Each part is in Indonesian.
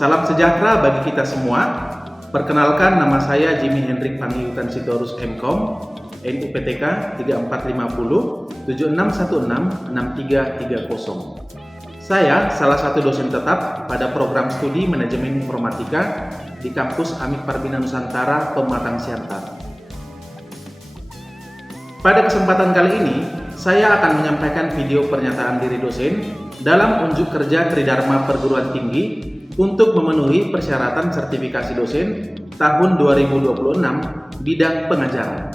salam sejahtera bagi kita semua. Perkenalkan, nama saya Jimmy Hendrik Panggiyukan Sitorus MKom, NUPTK 3450 7616 6330. Saya salah satu dosen tetap pada program studi Manajemen Informatika di kampus Amik Parbina Nusantara, Pematang Siantar. Pada kesempatan kali ini, saya akan menyampaikan video pernyataan diri dosen dalam unjuk kerja Tridharma Perguruan Tinggi untuk memenuhi persyaratan sertifikasi dosen tahun 2026 bidang pengajaran.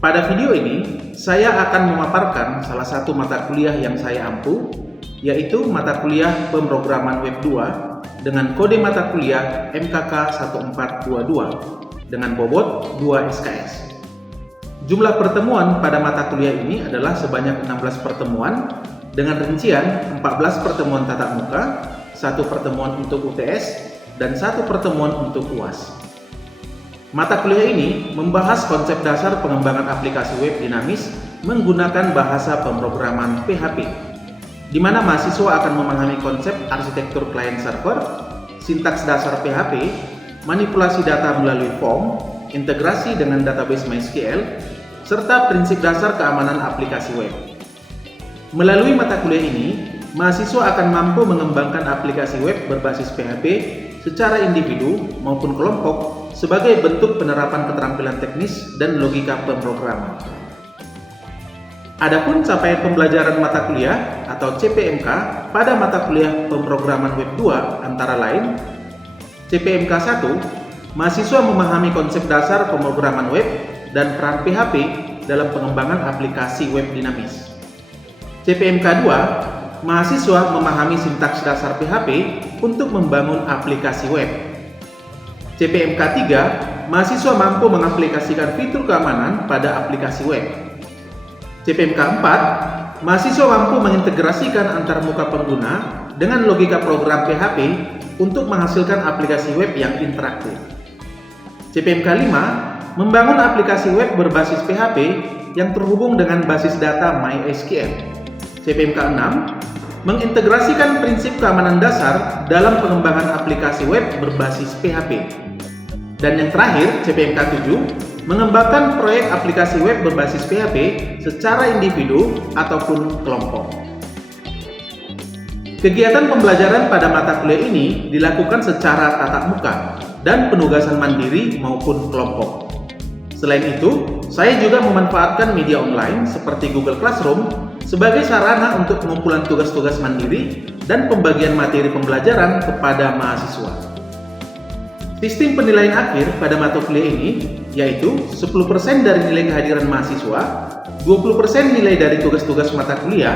Pada video ini, saya akan memaparkan salah satu mata kuliah yang saya ampu, yaitu mata kuliah Pemrograman Web 2 dengan kode mata kuliah MKK 1422 dengan bobot 2 SKS. Jumlah pertemuan pada mata kuliah ini adalah sebanyak 16 pertemuan dengan rincian 14 pertemuan tatap muka, 1 pertemuan untuk UTS, dan 1 pertemuan untuk UAS. Mata kuliah ini membahas konsep dasar pengembangan aplikasi web dinamis menggunakan bahasa pemrograman PHP, di mana mahasiswa akan memahami konsep arsitektur client server, sintaks dasar PHP, manipulasi data melalui form, integrasi dengan database MySQL, serta prinsip dasar keamanan aplikasi web. Melalui mata kuliah ini, mahasiswa akan mampu mengembangkan aplikasi web berbasis PHP secara individu maupun kelompok sebagai bentuk penerapan keterampilan teknis dan logika pemrograman. Adapun capaian pembelajaran mata kuliah atau CPMK pada mata kuliah Pemrograman Web 2 antara lain: CPMK 1, mahasiswa memahami konsep dasar pemrograman web dan peran PHP dalam pengembangan aplikasi web dinamis. CPMK 2, mahasiswa memahami sintaks dasar PHP untuk membangun aplikasi web. CPMK 3, mahasiswa mampu mengaplikasikan fitur keamanan pada aplikasi web. CPMK 4, mahasiswa mampu mengintegrasikan antar muka pengguna dengan logika program PHP untuk menghasilkan aplikasi web yang interaktif. CPMK 5, membangun aplikasi web berbasis PHP yang terhubung dengan basis data MySQL. CPMK 6, mengintegrasikan prinsip keamanan dasar dalam pengembangan aplikasi web berbasis PHP. Dan yang terakhir, CPMK 7, mengembangkan proyek aplikasi web berbasis PHP secara individu ataupun kelompok. Kegiatan pembelajaran pada mata kuliah ini dilakukan secara tatap muka dan penugasan mandiri maupun kelompok. Selain itu, saya juga memanfaatkan media online seperti Google Classroom sebagai sarana untuk pengumpulan tugas-tugas mandiri dan pembagian materi pembelajaran kepada mahasiswa. Sistem penilaian akhir pada mata kuliah ini yaitu 10% dari nilai kehadiran mahasiswa, 20% nilai dari tugas-tugas mata kuliah,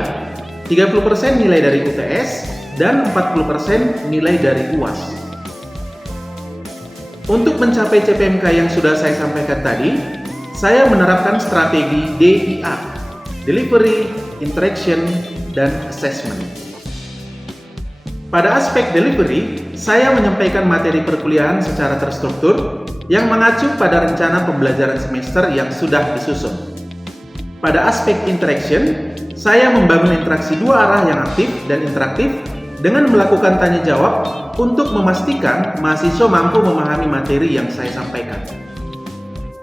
30% nilai dari UTS, dan 40% nilai dari UAS. Untuk mencapai CPMK yang sudah saya sampaikan tadi, saya menerapkan strategi DIA, Delivery, Interaction, dan Assessment. Pada aspek delivery, saya menyampaikan materi perkuliahan secara terstruktur yang mengacu pada rencana pembelajaran semester yang sudah disusun. Pada aspek interaction, saya membangun interaksi dua arah yang aktif dan interaktif dengan melakukan tanya jawab untuk memastikan mahasiswa mampu memahami materi yang saya sampaikan.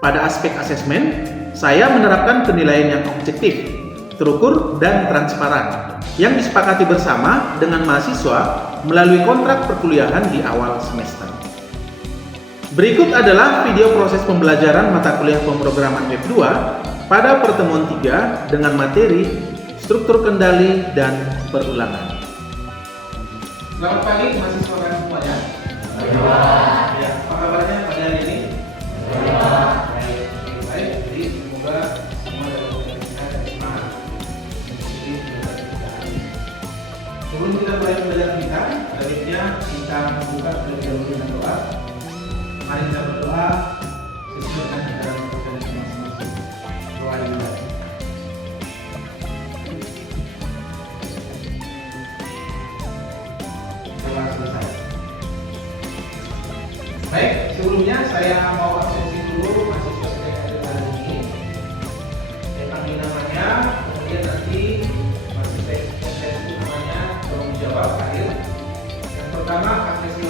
Pada aspek asesmen, saya menerapkan penilaian yang objektif, terukur, dan transparan yang disepakati bersama dengan mahasiswa melalui kontrak perkuliahan di awal semester. Berikut adalah video proses pembelajaran mata kuliah Pemrograman Web 2 pada pertemuan 3 dengan materi struktur kendali dan perulangan. Selamat pagi mahasiswa kalian semuanya. Ya, apa kabarnya pada hari ini? Baik, jadi semoga semua dalam keadaan sehat dan semangat. Sebelum kita mulai pembelajaran kita, selanjutnya kita membuka terlebih dahulu dengan doa. Mari kita berdoa sesuai dengan ajaran kita masing-masing. Doa kita. Doa selesai. Baik, sebelumnya saya mau absensi dulu mahasiswa saya ada hari ini. Saya panggil namanya, kemudian nanti mahasiswa saya namanya tolong dijawab akhir. Yang pertama, absensi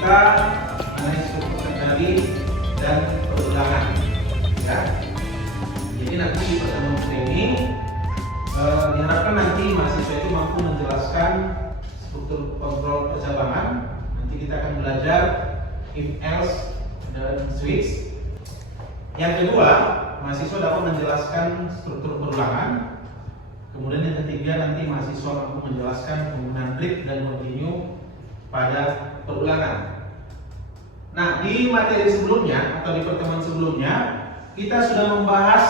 kita mengenai struktur kendali dan perulangan. Ya. Jadi nanti di pertemuan ini diharapkan nanti mahasiswa itu mampu menjelaskan struktur kontrol percabangan. Nanti kita akan belajar if else dan switch. Yang kedua, mahasiswa dapat menjelaskan struktur perulangan. Kemudian yang ketiga, nanti mahasiswa mampu menjelaskan penggunaan break dan continue pada perulangan. Nah, di materi sebelumnya atau di pertemuan sebelumnya kita sudah membahas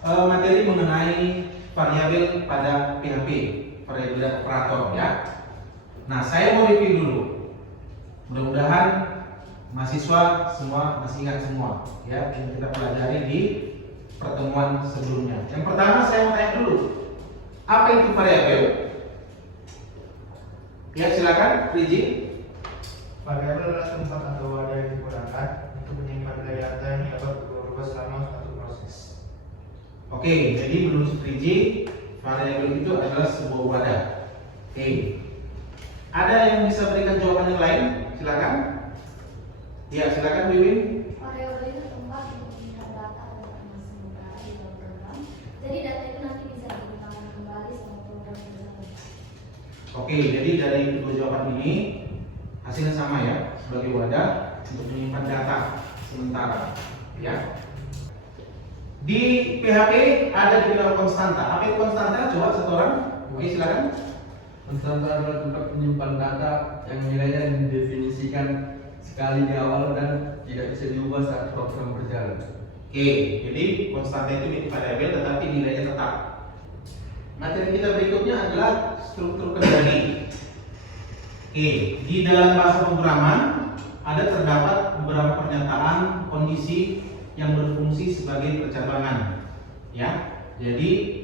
materi mengenai variabel pada PHP, variabel dan operator ya. Nah, saya mau review dulu. Mudah-mudahan mahasiswa semua masih ingat semua ya yang kita pelajari di pertemuan sebelumnya. Yang pertama saya mau tanya dulu, apa itu variabel? Ya, silakan, Riji. Variabel adalah tempat atau wadah yang digunakan untuk menyimpan nilai data yang dapat berubah selama suatu proses. Oke, jadi menurut Riji, variabel itu adalah sebuah wadah. Oke. Ada yang bisa berikan jawaban yang lain? Silakan. Ya, silakan Wiwin. Variabel itu tempat untuk menyimpan data dan informasi sementara di dalam program. Jadi data itu nanti bisa digunakan kembali sama program yang lain. Oke, jadi dari kedua jawaban ini hasilnya sama ya, sebagai wadah untuk menyimpan data sementara. Ya. Di PHP ada dikenal konstanta. Apa itu konstanta? Coba satu orang. Oke, silakan. Konstanta adalah tempat menyimpan data yang nilainya didefinisikan sekali di awal dan tidak bisa diubah saat program berjalan. Oke, jadi konstanta itu milik variabel tetapi nilainya tetap. Materi kita berikutnya adalah struktur kendali. Oke, di dalam bahasa pemrograman ada terdapat beberapa pernyataan kondisi yang berfungsi sebagai percabangan. Ya, jadi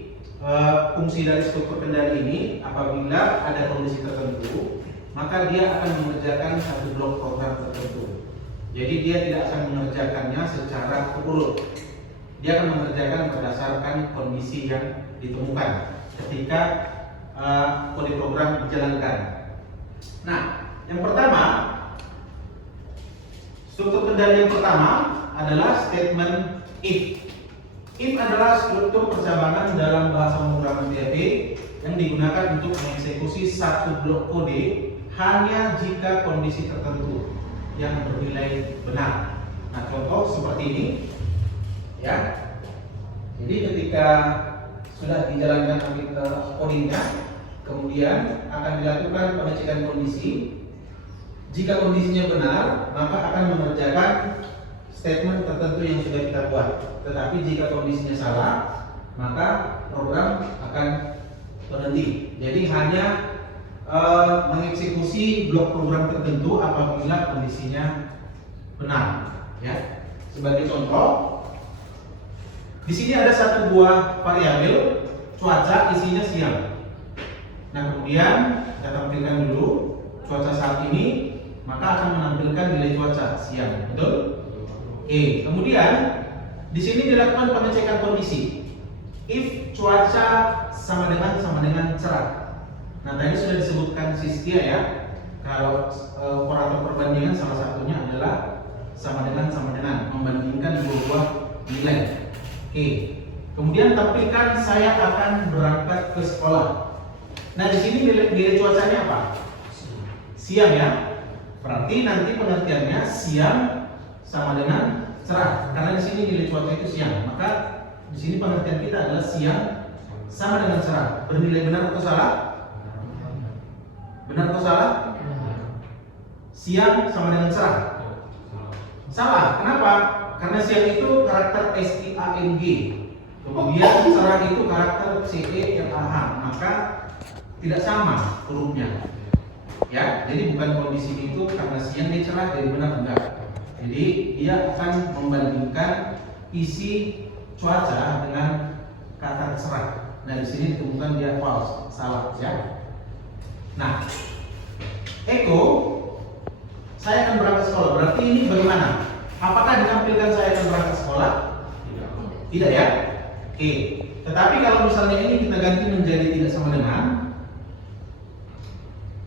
fungsi dari struktur kendali ini apabila ada kondisi tertentu, maka dia akan mengerjakan satu blok program tertentu. Jadi dia tidak akan mengerjakannya secara urut. Dia akan mengerjakan berdasarkan kondisi yang ditemukan ketika kode program dijalankan. Nah, yang pertama, struktur kendali yang pertama adalah statement if. If adalah struktur percabangan dalam bahasa pemrograman PHP yang digunakan untuk mengeksekusi satu blok kode hanya jika kondisi tertentu yang bernilai benar. Nah, contoh seperti ini, ya. Jadi ketika sudah dijalankan codingnya, kemudian akan dilakukan pengecekan kondisi. Jika kondisinya benar, maka akan mengerjakan statement tertentu yang sudah kita buat. Tetapi jika kondisinya salah, maka program akan berhenti. Jadi hanya mengeksekusi blok program tertentu apabila kondisinya benar. Ya, sebagai contoh, di sini ada satu buah variabel cuaca, isinya siang. Nah, kemudian kita tampilkan dulu cuaca saat ini, maka akan menampilkan nilai cuaca siang, betul? Oke, kemudian di sini dilakukan pengecekan kondisi. If cuaca sama dengan cerah. Nah, tadi sudah disebutkan Sistia ya. Kalau operator perbandingan salah satunya adalah sama dengan membandingkan dua buah nilai. Oke. Kemudian tampilkan saya akan berangkat ke sekolah. Nah, di sini nilai cuacanya apa? Siang ya. Berarti nanti pengertiannya siang sama dengan cerah, karena di sini nilai cuaca itu siang, maka di sini pengertian kita adalah siang sama dengan cerah. Bernilai benar atau salah? Benar atau salah? Siang sama dengan cerah. Salah. Kenapa? Karena siang itu karakter SIANG, kemudian cerah itu karakter CERAH, maka tidak sama hurufnya. Ya, jadi bukan kondisi itu karena siang dia cerah jadi benar, enggak. Jadi dia akan membandingkan isi cuaca dengan kata cerah. Nah, di sini ditemukan dia false, salah ya. Nah, Eko, saya akan berangkat sekolah. Berarti ini bagaimana? Apakah ditampilkan saya akan berangkat sekolah? Tidak ya? Oke. Tetapi kalau misalnya ini kita ganti menjadi tidak sama dengan,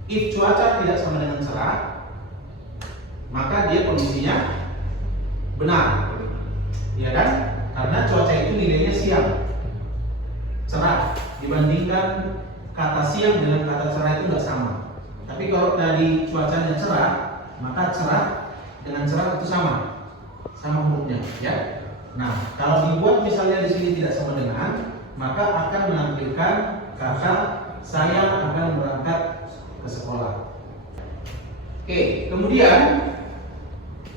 if cuaca tidak sama dengan cerah, kondisinya benar, ya kan? Karena cuaca itu nilainya siang, cerah, dibandingkan kata siang dengan kata cerah itu nggak sama. Tapi kalau tadi cuacanya cerah, maka cerah dengan cerah itu sama hurufnya, ya. Nah, kalau dibuat misalnya di sini tidak sama dengan, maka akan menampilkan kata saya akan berangkat ke sekolah. Oke, kemudian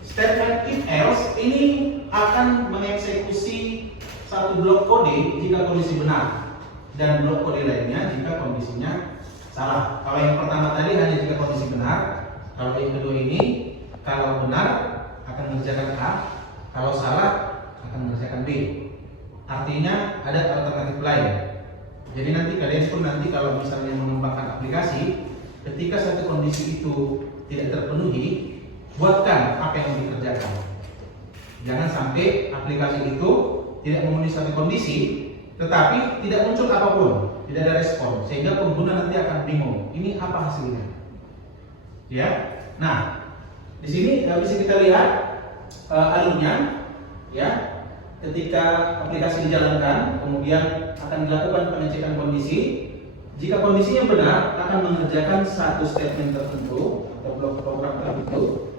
statement if else ini akan mengeksekusi satu blok kode jika kondisi benar dan blok kode lainnya jika kondisinya salah. Kalau yang pertama tadi hanya jika kondisi benar, kalau yang kedua ini kalau benar akan mengerjakan A, kalau salah akan mengerjakan B. Artinya ada alternatif lain. Jadi nanti kalian pun nanti kalau misalnya mengembangkan aplikasi, ketika satu kondisi itu tidak terpenuhi, buatkan apa yang dikerjakan. Jangan sampai aplikasi itu tidak memenuhi satu kondisi, tetapi tidak muncul apapun, tidak ada respon, sehingga pengguna nanti akan bingung. Ini apa hasilnya? Ya. Nah, di sini bisa kita lihat alurnya, ya. Ketika aplikasi dijalankan, kemudian akan dilakukan pengecekan kondisi. Jika kondisinya benar, akan mengerjakan satu statement tertentu atau blok program tertentu.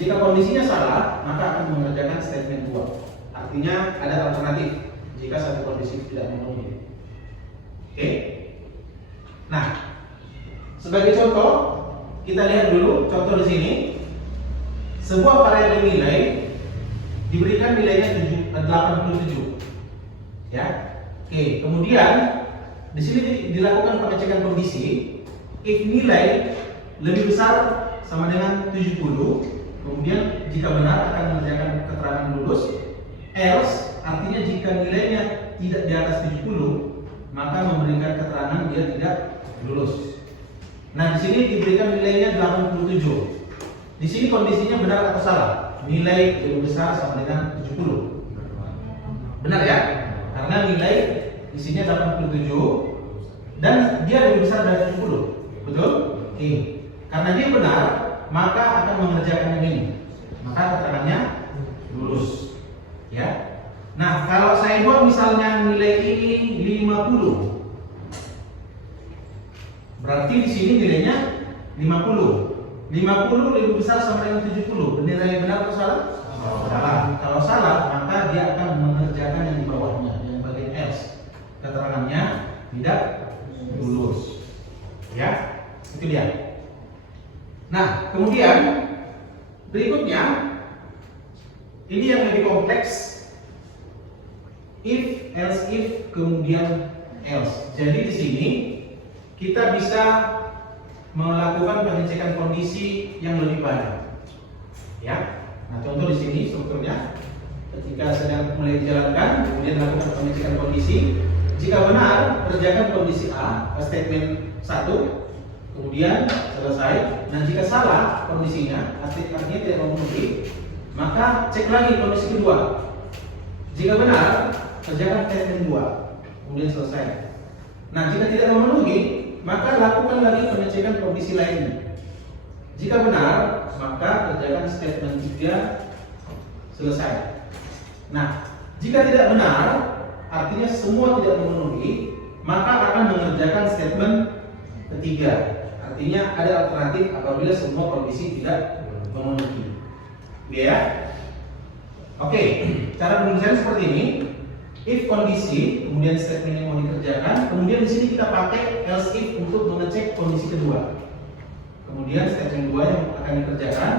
Jika kondisinya salah, maka akan mengerjakan statement 2. Artinya ada alternatif jika satu kondisi tidak memenuhi. Oke. Nah, sebagai contoh, kita lihat dulu contoh di sini. Sebuah variabel nilai diberikan nilainya 87. Ya. Oke, kemudian di sini dilakukan pengecekan kondisi. If nilai lebih besar sama dengan 70, kemudian jika benar akan mengerjakan keterangan lulus. Else artinya jika nilainya tidak di atas 70, maka memberikan keterangan dia tidak lulus. Nah, di sini diberikan nilainya 87. Di sini kondisinya benar atau salah? Nilai lebih besar sama dengan 70. Benar ya? Karena nilai isinya 87 dan dia lebih besar dari 70. Betul? Oke. Karena dia benar, maka akan mengerjakan yang ini. Maka keterangannya lulus. Ya. Nah, kalau saya buat misalnya nilai ini 50. Berarti di sini nilainya 50. 50 lebih besar sama dengan 70. Nilai benar atau salah? Salah. Kalau salah, maka dia akan mengerjakan yang di bawahnya, yang bagian else. Keterangannya tidak lulus. Ya, itu dia. Nah, kemudian berikutnya ini yang lebih kompleks. If, else if, kemudian else. Jadi di sini kita bisa melakukan pengecekan kondisi yang lebih banyak. Ya. Nah, contoh di sini strukturnya ketika sedang mulai dijalankan, kemudian lakukan pengecekan kondisi. Jika benar, kerjakan kondisi A, statement 1, kemudian selesai. Nah, jika salah kondisinya, artinya tidak memenuhi, maka cek lagi kondisi kedua. Jika benar, kerjakan statement 2, kemudian selesai. Nah, jika tidak memenuhi, maka lakukan lagi pengecekan kondisi lainnya. Jika benar, maka kerjakan statement 3, selesai. Nah, jika tidak benar, artinya semua tidak memenuhi, maka akan mengerjakan statement ketiga. Artinya ada alternatif apabila semua kondisi tidak memenuhi. Ya. Oke, cara penulisannya seperti ini. If kondisi, kemudian statement yang mau dikerjakan, kemudian di sini kita pakai else if untuk mengecek kondisi kedua. Kemudian statement 2 yang akan dikerjakan,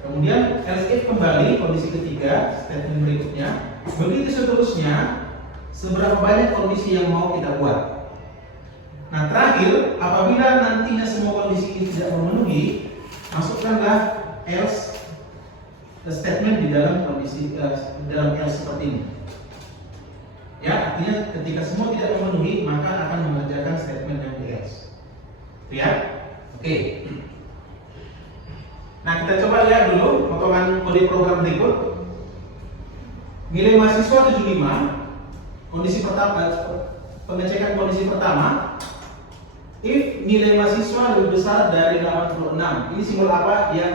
kemudian else if kembali kondisi ketiga, statement berikutnya. Begitu seterusnya, seberapa banyak kondisi yang mau kita buat. Nah, terakhir, apabila nantinya semua kondisi ini tidak memenuhi, masukkanlah else statement di dalam kondisi dalam else seperti ini. Ya, artinya ketika semua tidak memenuhi, maka akan mengerjakan statement yang di else. Ya, oke. Nah, kita coba lihat dulu potongan kode program berikut. Nilai mahasiswa 75. Kondisi pertama, pengecekan kondisi pertama. If nilai mahasiswa lebih besar dari 86. Ini simbol apa yang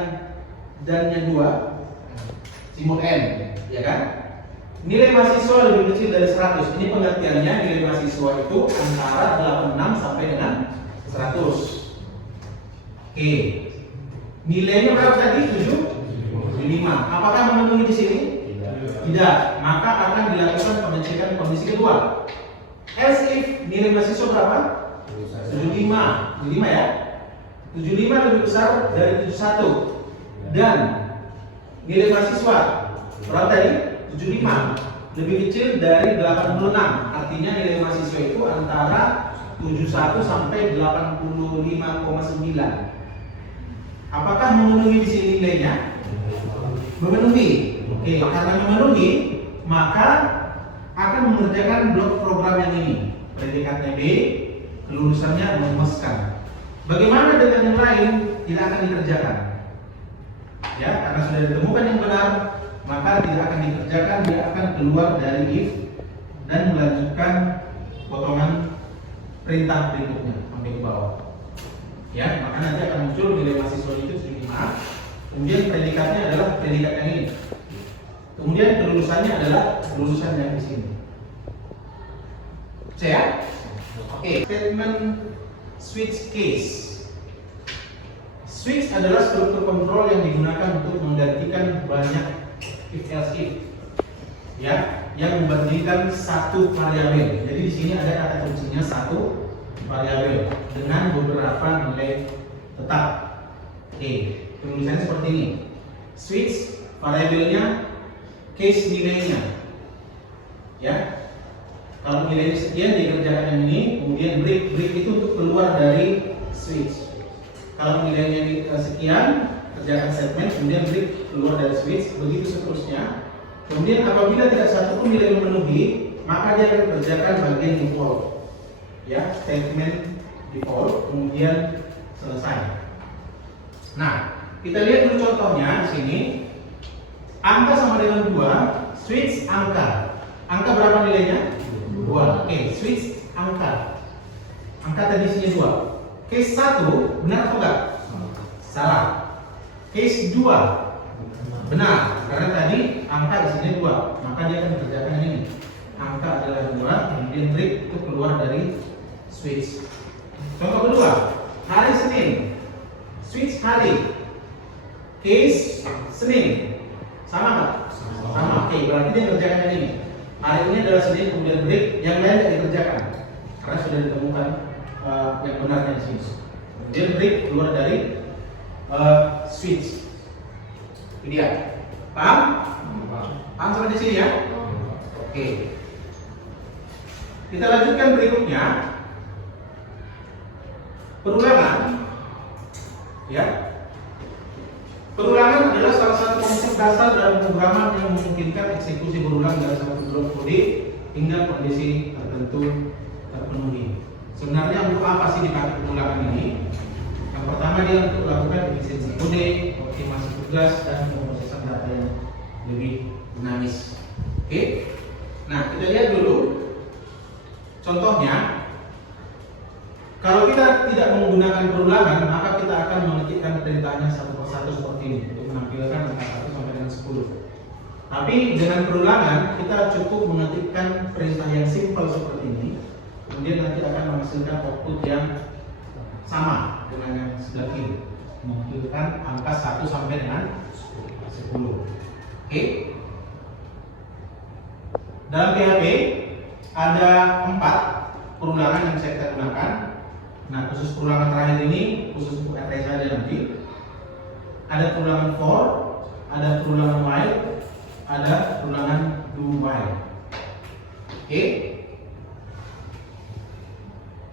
dan yang 2 simbol N, ya kan? Nilai mahasiswa lebih kecil dari 100. Ini pengertiannya, nilai mahasiswa itu antara 86 sampai dengan 100. Oke. Nilainya berapa tadi? 75. Apakah memenuhi di sini? Tidak. Maka akan dilakukan pengecekan kondisi kedua. Else if nilai mahasiswa berapa? 75. 75 ya. 75 lebih besar dari 71. Dan nilai mahasiswa berapa tadi? 75 lebih kecil dari 86. Artinya nilai mahasiswa itu antara 71 sampai 85,9. Apakah memenuhi di sini nilainya? Memenuhi. Oke, karena memenuhi, maka akan mengerjakan blok program yang ini. Predikatnya B, kelulusannya memuaskan. Bagaimana dengan yang lain? Tidak akan dikerjakan. Ya, karena sudah ditemukan yang benar, maka tidak akan dikerjakan, dia akan keluar dari if dan melanjutkan potongan perintah berikutnya sampai ke bawah. Ya, maka nanti akan muncul nilai mahasiswa itu 75. Kemudian predikatnya adalah predikat yang ini. Kemudian kelulusannya adalah kelulusan yang di sini. Saya? Oke. Statement switch case. Switch adalah struktur kontrol yang digunakan untuk menggantikan banyak if else if, ya, yang membandingkan satu variabel. Jadi di sini ada kata kuncinya satu variabel dengan beberapa nilai tetap. Oke, tulisannya seperti ini. Switch variabelnya, case nilainya. Ya, kalau nilainya sekian dikerjakan yang ini, kemudian break itu untuk keluar dari switch. Kalau nilainya sekian, kerjakan segmen, kemudian break keluar dari switch, begitu seterusnya. Kemudian apabila tidak satu pun nilai memenuhi, maka dia akan kerjakan bagian default, ya, statement default, kemudian selesai. Nah, kita lihat dulu contohnya di sini. Angka sama dengan 2, switch angka. Angka berapa nilainya? 2. Oke, switch angka. Angka tadi isinya 2. Case 1 benar atau enggak? Salah. Case 2 benar, karena tadi angka isinya 2, maka dia akan mengerjakan ini. Angka adalah 2, kemudian break itu keluar dari switch. Contoh kedua, hari Senin. Switch hari. Case Senin. Sama enggak? Sama. Oke, berarti dia mengerjakan yang ini. Hari ini adalah Senin, kemudian break, yang lain tidak dikerjakan karena sudah ditemukan yang benarnya di sini. Kemudian break keluar dari switch. Ini dia. Paham? Paham sampai di sini ya? Oke. Kita lanjutkan berikutnya. Perulangan. Ya. Perulangan adalah salah satu konsep dasar dalam pemrograman yang memungkinkan eksekusi berulang dari satu blok kode hingga kondisi tertentu terpenuhi. Sebenarnya untuk apa sih dipakai perulangan ini? Yang pertama, dia untuk melakukan efisiensi kode, optimasi tugas, dan pemrosesan data yang lebih dinamis. Oke? Nah, kita lihat dulu contohnya. Kalau kita tidak menggunakan perulangan, maka kita akan mengetikkan perintahnya satu persatu seperti ini untuk menampilkan angka 1 sampai dengan 10. Tapi dengan perulangan kita cukup mengetikkan perintah yang simpel seperti ini, kemudian nanti akan menghasilkan output yang sama dengan yang sebelah kiri, menghasilkan angka 1 sampai dengan 10. Oke? Dalam PHP ada 4 perulangan yang bisa kita gunakan. Nah, khusus perulangan terakhir ini khusus untuk array saja nanti. Ada perulangan for, ada perulangan while, ada perulangan do while. Oke?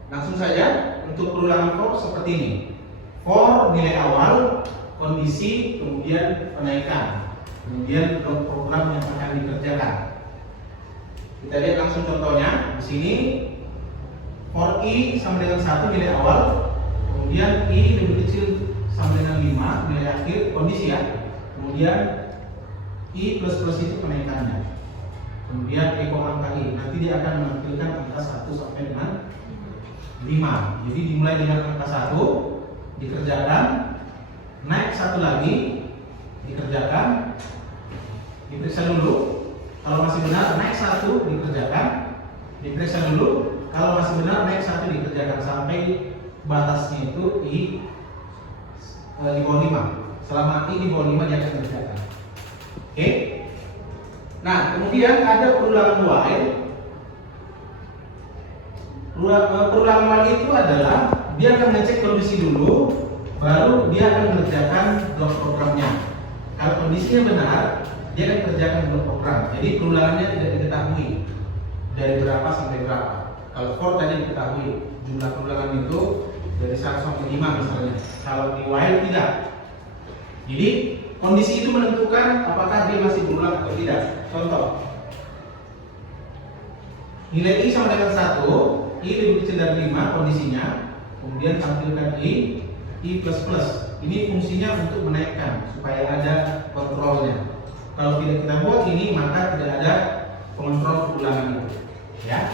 Langsung saja untuk perulangan for seperti ini. For nilai awal, kondisi, kemudian penaikan, kemudian blok program yang akan dikerjakan. Kita lihat langsung contohnya di sini. For i sama dengan 1 nilai awal, kemudian i lebih kecil sama dengan 5 nilai akhir, kondisi ya. Kemudian i plus itu kenaikannya. Kemudian echo angka i, nanti dia akan menampilkan angka 1 sampai dengan 5. Jadi dimulai dengan angka 1, dikerjakan, naik 1 lagi, dikerjakan, diperiksa dulu. Kalau masih benar naik 1 dikerjakan, diperiksa dulu. Kalau masih benar naik 1 dikerjakan sampai batasnya itu di bawah 5. Selama I di bawah 5 dia akan kerjakan. Oke. Nah, kemudian ada perulangan while. Perulangan while itu adalah dia akan ngecek kondisi dulu, baru dia akan mengerjakan blok programnya. Kalau kondisinya benar, dia akan kerjakan blok program. Jadi perulangannya tidak diketahui dari berapa sampai berapa. Kalau for tadi diketahui jumlah perulangan itu dari 1 sampai 5 misalnya. Kalau di while tidak. Jadi kondisi itu menentukan apakah dia masih berulang atau tidak. Contoh, nilai I sama dengan 1, I lebih kecil dari 5 kondisinya, kemudian tampilkan I plus plus. Ini fungsinya untuk menaikkan supaya ada kontrolnya. Kalau tidak kita buat ini, maka tidak ada pengontrol ulangan itu, ya.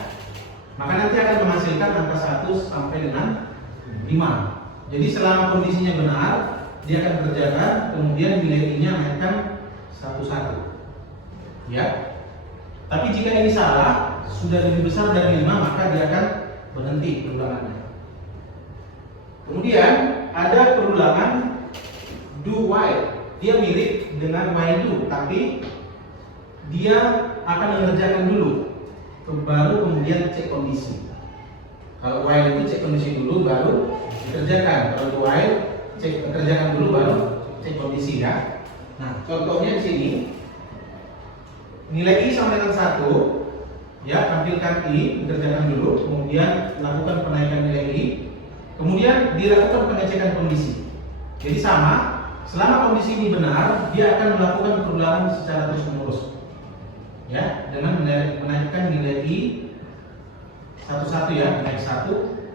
Maka nanti akan menghasilkan angka 1 sampai dengan 5. Jadi selama kondisinya benar, dia akan kerjakan, kemudian nilai I-nya naikkan 1-1. Ya. Tapi jika ini salah, sudah lebih besar dari 5, maka dia akan berhenti perulangannya. Kemudian ada perulangan do while. Dia mirip dengan while do, tapi dia akan mengerjakan dulu, baru kemudian cek kondisi. Kalau while itu cek kondisi dulu, baru dikerjakan. Kalau do while kerjakan dulu, baru cek kondisi, ya. Nah, contohnya di sini, nilai I sama dengan 1, ya, tampilkan I, kerjakan dulu, kemudian lakukan penaikan nilai I, kemudian dilakukan pengecekan kondisi. Jadi sama, selama kondisi ini benar, dia akan melakukan perulangan secara terus-menerus, ya, dengan menaikkan nilai I satu-satu, ya, naik 1,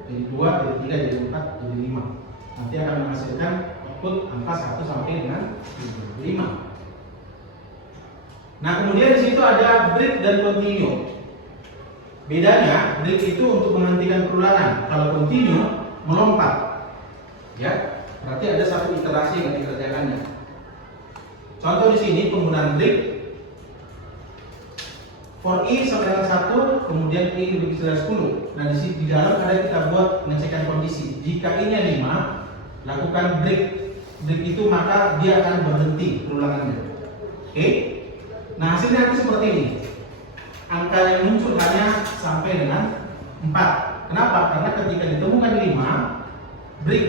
jadi 2, jadi 3, jadi 4, jadi 5. Nanti akan menghasilkan output angka 1 sampai dengan 5. Nah, kemudian di situ ada break dan continue. Bedanya, break itu untuk menghentikan perulangan. Kalau continue, melompat. Ya, berarti ada satu iterasi yang dikerjakannya. Contoh di sini penggunaan break. For I sampai dengan 1, kemudian I lebih kecil dari 10. Nah, di dalam ada kita buat pengecekan kondisi. Jika I-nya 5, lakukan break. Break itu maka dia akan berhenti perulangannya. Oke? Nah, hasilnya nanti seperti ini. Angka yang muncul hanya sampai dengan 4. Kenapa? Karena ketika ditemukan 5, break,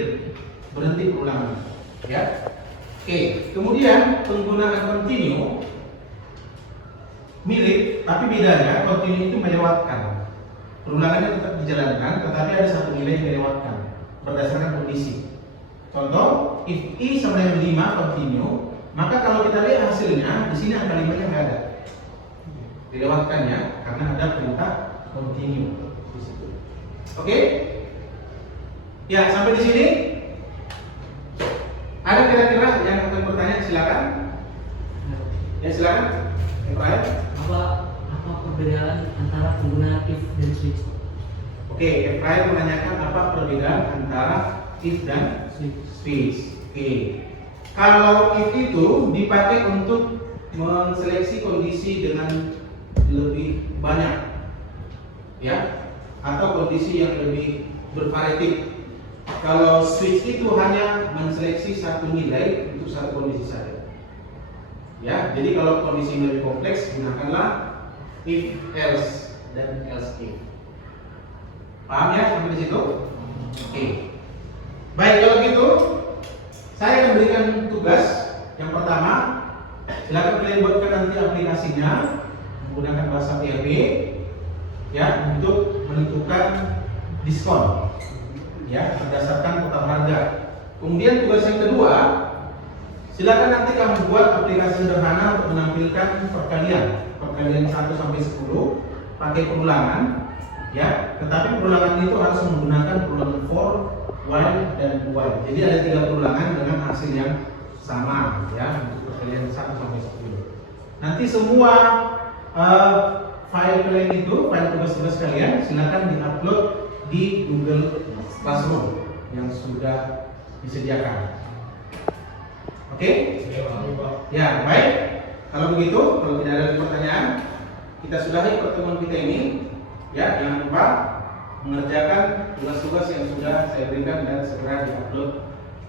berhenti perulangan. Ya. Oke. Kemudian penggunaan continue mirip, tapi bedanya continue itu melewatkan. Perulangannya tetap dijalankan, tetapi ada satu nilai yang dilewatkan berdasarkan kondisi. Contoh, if I sama dengan 5 continue, maka kalau kita lihat hasilnya, di sini angka 5-nya nggak ada. Dilewatkannya karena ada perintah continue di situ. Oke? Ya, sampai di sini. Ada kira-kira yang akan bertanya, silakan. Ya, silakan. Yang terakhir. Apa perbedaan antara penggunaan if dan switch? Oke, yang terakhir menanyakan apa perbedaan antara if dan switch. Oke. Kalau if itu dipakai untuk menseleksi kondisi dengan lebih banyak, ya, atau kondisi yang lebih bervariatif. Kalau switch itu hanya menseleksi satu nilai untuk satu kondisi saja. Ya, jadi kalau kondisi lebih kompleks, gunakanlah if else dan else if. Paham ya sampai di situ? Oke. Baik, kalau gitu saya akan berikan tugas. Yang pertama, silakan kalian buatkan nanti aplikasinya menggunakan bahasa PHP, ya, untuk menentukan diskon, ya, berdasarkan total harga. Kemudian tugas yang kedua, silakan nanti kamu buat aplikasi sederhana untuk menampilkan perkalian 1 sampai 10 pakai perulangan, ya, tetapi perulangan itu harus menggunakan perulangan for, while, dan while. Jadi ada 3 perulangan dengan hasil yang sama, ya, untuk perkalian 1 sampai 10. Nanti semua file kalian itu, file tugas-tugas kalian, silakan diupload di Google Classroom yang sudah disediakan. Oke? Ya. Ya, baik. Kalau begitu, kalau tidak ada pertanyaan, kita sudahi pertemuan kita ini. Ya, jangan lupa mengerjakan tugas-tugas yang sudah saya berikan dan segera diupload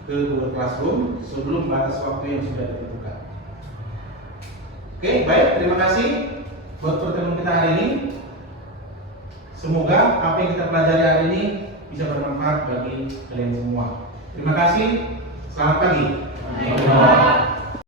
ke Google Classroom sebelum batas waktu yang sudah ditentukan. Oke, baik. Terima kasih buat pertemuan kita hari ini. Semoga apa yang kita pelajari hari ini bisa bermanfaat bagi kalian semua. Terima kasih. Selamat pagi.